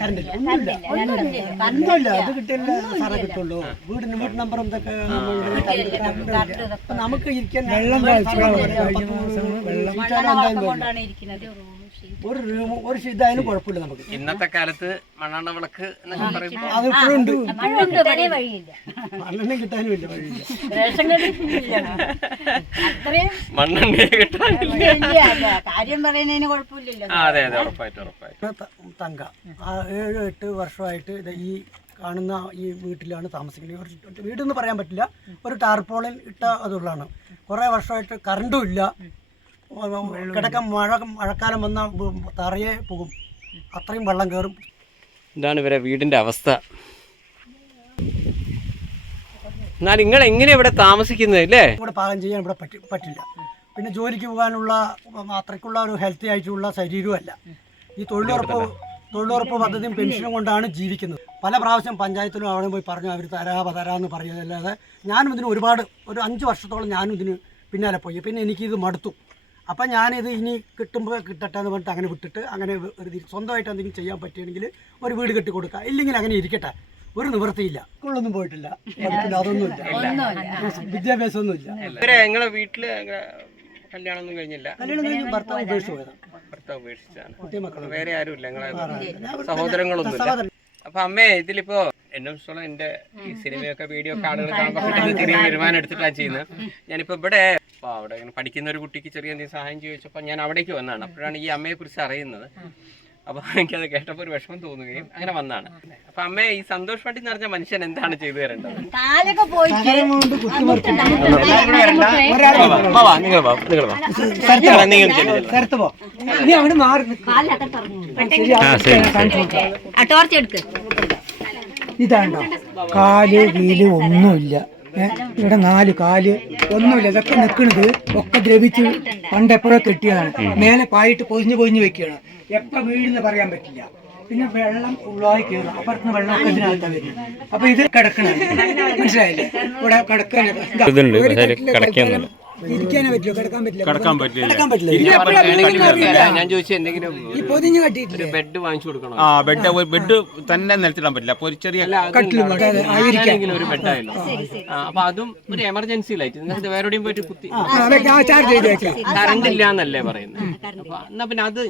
കറണ്ടില്ല, അത് കിട്ടില്ല സാറേ കിട്ടുള്ളൂ. വീട് നമ്പർ എന്തൊക്കെ നമുക്ക് ഇരിക്കാൻ ഒരു റൂം ഒരു ഇതായാലും കുഴപ്പമില്ല. നമുക്ക് ഇന്നത്തെ കാലത്ത് മണ്ണെണ്ണ വിളക്ക് അത് ഇപ്പോഴും ഉണ്ട്. മണ്ണെണ്ണ കിട്ടാനും ഇല്ല, വഴിയില്ല. മണ്ണെണ്ണ കാര്യം പറയുന്നതിന് കുഴപ്പമില്ലല്ലോ. തങ്ക 7-8 വർഷമായിട്ട് ഈ കാണുന്ന ഈ വീട്ടിലാണ് താമസിക്കുന്നത്. വീടെന്ന് പറയാൻ പറ്റില്ല, ഒരു ടാർപോളിൽ ഇട്ട അതുള്ളതാണ്. കുറേ വർഷമായിട്ട് കറണ്ടും ഇല്ല. കിടക്കാൻ മഴക്കാലം വന്നാൽ തറയെ പോകും, അത്രയും വെള്ളം കയറും. ഇതാണ് ഇവരെ വീടിൻ്റെ അവസ്ഥ. എന്നാൽ നിങ്ങൾ എങ്ങനെയാണ് ഇവിടെ താമസിക്കുന്നത് അല്ലേ? ഇവിടെ പാകം ചെയ്യാൻ ഇവിടെ പറ്റില്ല. പിന്നെ ജോലിക്ക് പോകാനുള്ള അത്രയ്ക്കുള്ള ഒരു ഹെൽത്തി ആയിട്ടുള്ള ശരീരവും അല്ല. ഈ തൊഴിലുറപ്പ് പദ്ധതിയും പെൻഷനും കൊണ്ടാണ് ജീവിക്കുന്നത്. പല പ്രാവശ്യം പഞ്ചായത്തിലും അവിടെ പോയി പറഞ്ഞു, അവർ തരാമെന്ന് പറയുന്നതല്ലാതെ ഞാനും ഇതിന് ഒരു 5 വർഷത്തോളം ഞാനും ഇതിന് പിന്നാലെ പോയി. പിന്നെ എനിക്കിത് മടുത്തു. അപ്പം ഞാനിത് ഇനി കിട്ടുമ്പോൾ കിട്ടട്ടെ എന്ന് പറഞ്ഞിട്ട് അങ്ങനെ വിട്ടിട്ട് അങ്ങനെ സ്വന്തമായിട്ട് എന്തെങ്കിലും ചെയ്യാൻ പറ്റുകയാണെങ്കിൽ ഒരു വീട് കെട്ടി കൊടുക്കുക, ഇല്ലെങ്കിൽ അങ്ങനെ ഇരിക്കട്ടെ. ഒരു നിവൃത്തിയില്ല. സ്കൂളൊന്നും പോയിട്ടില്ല, അതൊന്നുമില്ല, വിദ്യാഭ്യാസമൊന്നുമില്ല. നിങ്ങളെ വീട്ടില് കല്യാണം കഴിഞ്ഞില്ല? കല്യാണം കഴിഞ്ഞ് ഭർത്താവ് ഉപേക്ഷിച്ചു പോയതാണ്. കുട്ടിമക്കൾ വേറെ ആരുമില്ല, നിങ്ങളെ സഹോദരങ്ങളൊന്നും? അപ്പൊ അമ്മേ, ഇതിലിപ്പോ എന്നെ സംബന്ധിച്ചോളം എന്റെ ഈ സിനിമയൊക്കെ വീഡിയോ ഒക്കെ ആളുകൾ കാണുമ്പോൾ ചെറിയ വരുമാനം എടുത്തിട്ടാണ് ചെയ്യുന്നത്. ഞാനിപ്പോ ഇവിടെ അവിടെ പഠിക്കുന്ന ഒരു കുട്ടിക്ക് ചെറിയ എന്തെങ്കിലും സഹായം ചോദിച്ചപ്പോൾ ഞാൻ അവിടേക്ക് വന്നതാണ്. അപ്പോഴാണ് ഈ അമ്മയെ കുറിച്ച് അറിയുന്നത്. അപ്പൊ എനിക്കത് കേട്ടപ്പോൾ ഒരു വിഷമം തോന്നുകയും അങ്ങനെ വന്നതാണ്. അപ്പൊ അമ്മയെ ഈ സന്തോഷ് പണ്ഡിറ്റ് എന്ന് പറഞ്ഞ മനുഷ്യൻ എന്താണ് ചെയ്തു തരേണ്ടത്? ഇതാണ്ടോ കാല് കീല് ഒന്നുമില്ല. ഇവിടെ 4 കാല് ഒന്നുമില്ല. ഇതൊക്കെ നിൽക്കുന്നത് ഒക്കെ ദ്രവിച്ച് പണ്ട് എപ്പോഴോ കെട്ടിയതാണ്. മേലെ പായിട്ട് പൊതിഞ്ഞ് വെക്കുകയാണ്. എപ്പോൾ വീഴുന്ന് പറയാൻ പറ്റില്ല. പിന്നെ വെള്ളം ഉള്ളായി കയറും. അപ്പുറത്തുനിന്ന് വെള്ളമൊക്കെ ഇതിനകത്താണ് വരുന്നത്. അപ്പൊ ഇത് കിടക്കണം, മനസ്സിലായില്ലേ? ഇവിടെ ഇരിക്കാനേ പറ്റില്ല, കിടക്കാൻ പറ്റില്ല. ഞാൻ ചോദിച്ചു എന്തെങ്കിലും പൊതിഞ്ഞ് കെട്ടിയിട്ടില്ല. ബെഡ് വാങ്ങിച്ചു കൊടുക്കണം. ബെഡ് തന്നെ നിലത്തിടാൻ പറ്റില്ല. അപ്പൊ ഒരു ചെറിയ ഒരു ബെഡായല്ലോ. അപ്പൊ അതും ഒരു എമർജൻസി ലൈറ്റ്. നിങ്ങൾക്ക് വേറെയും പോയിട്ട് കുത്തി കറണ്ട് ഇല്ല എന്നല്ലേ പറയുന്നത്. അപ്പൊ എന്നാ പിന്നെ അത്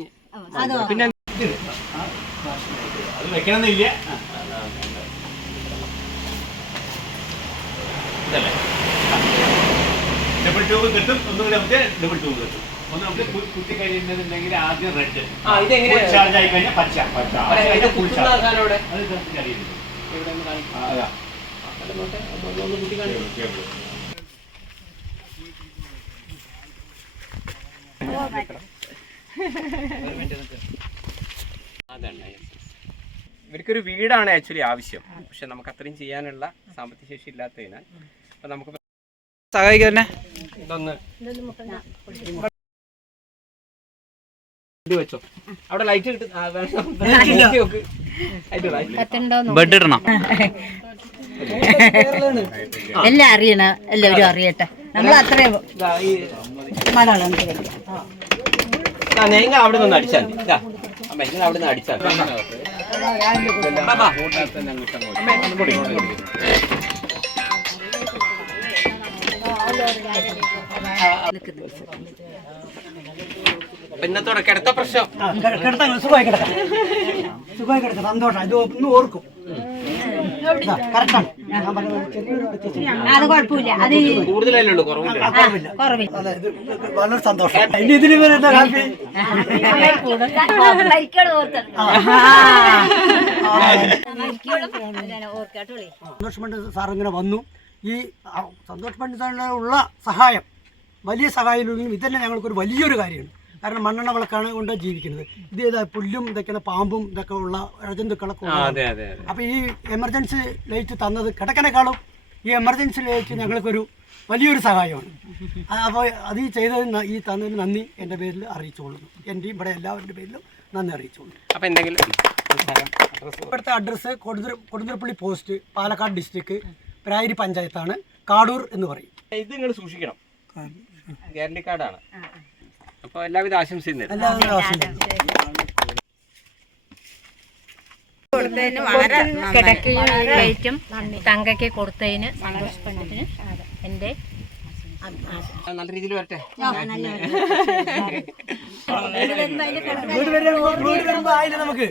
പിന്നെ വെക്കണമെന്നില്ല. ഡബിൾ ട്യൂബ് കിട്ടും. ഒന്നുകൂടി നമുക്ക് ഡബിൾ ട്യൂബ് കിട്ടും. ഒന്ന് നമുക്ക് കുത്തി കഴിഞ്ഞിട്ടുണ്ടെങ്കിൽ ആദ്യം റെഡ് ചാർജ് ആയി കഴിഞ്ഞാൽ പച്ച. ഇവർക്കൊരു വീടാണ് ആക്ച്വലി ആവശ്യം. പക്ഷെ നമുക്ക് അത്രയും ചെയ്യാനുള്ള സാമ്പത്തിക ശേഷി ഇല്ലാത്തതിനാൽ അപ്പൊ നമുക്ക് സഹായിക്കുക തന്നെ. ഇതൊന്ന് വെച്ചോ. അവിടെ ലൈറ്റ് കിട്ടും. ബെഡ് ഇടണം. എല്ലാം അറിയണം, എല്ലാവരും അറിയട്ടെ. നമ്മൾ അത്രയും നിങ്ങൾ അവിടെ നിന്ന് അടിച്ചാൽ മതി. അമ്മ നിങ്ങൾ അവിടെ നിന്ന് അടിച്ചാൽ ഇന്നത്തോടെ കിടത്ത പ്രശ്നം സുഖമായി കിടക്കാം, സന്തോഷം. ഇത് ഒന്ന് ഓർക്കും. അത് കുഴപ്പമില്ല, അത് കൂടുതലല്ലേ കുറവില്ല. വളരെ സന്തോഷം. ഇനി ഇതിന് സന്തോഷ് പണ്ഡിറ്റ് സാർ ഇങ്ങനെ വന്നു. ഈ സന്തോഷ് പണ്ഡിറ്റ് സാറിനുള്ള ഉള്ള സഹായം, വലിയ സഹായമില്ലെങ്കിലും ഇതന്നെ ഞങ്ങൾക്കൊരു വലിയൊരു കാര്യമാണ്. കാരണം മണ്ണെണ്ണ വിളക്കാണ് കൊണ്ട് ജീവിക്കുന്നത്. ഇത് പുല്ലും ഇതൊക്കെയാണ്, പാമ്പും ഇതൊക്കെ ഉള്ള ഇഴജന്തുക്കളൊക്കെ. അപ്പോൾ ഈ എമർജൻസി ലൈറ്റ് തന്നത് കിടക്കനേക്കാളും ഈ എമർജൻസി ലൈറ്റ് ഞങ്ങൾക്കൊരു വലിയൊരു സഹായമാണ്. അപ്പോൾ അത് ഈ ചെയ്തതിന് ഈ തന്നതിന് നന്ദി എൻ്റെ പേരിൽ അറിയിച്ചുകൊള്ളുന്നു. എൻ്റെയും ഇവിടെ എല്ലാവരുടെ പേരിലും നന്ദി അറിയിച്ചുകൊള്ളുന്നു. അപ്പോൾ എന്തെങ്കിലും ഇവിടുത്തെ address Kodunthirapully post, Palakkad district, Pirayiri പഞ്ചായത്താണ്, കാടൂർ എന്ന് പറയും. ഇത് നിങ്ങൾ സൂക്ഷിക്കണം, ഗ്യാരണ്ടി കാർഡാണ്. അപ്പോൾ എല്ലാവിധ ആശംസയും. എല്ലാവിധ ആശംസയും. കൊടുത്തതിന് വളരെ കിടക്കയും ലൈറ്റും തങ്കയ്ക്ക് കൊടുത്തതിന് സന്തോഷത്തിന് എൻ്റെ നല്ല രീതിയിൽ വരട്ടെ. വീട് വരുമ്പോ ആയില്ല നമുക്ക്.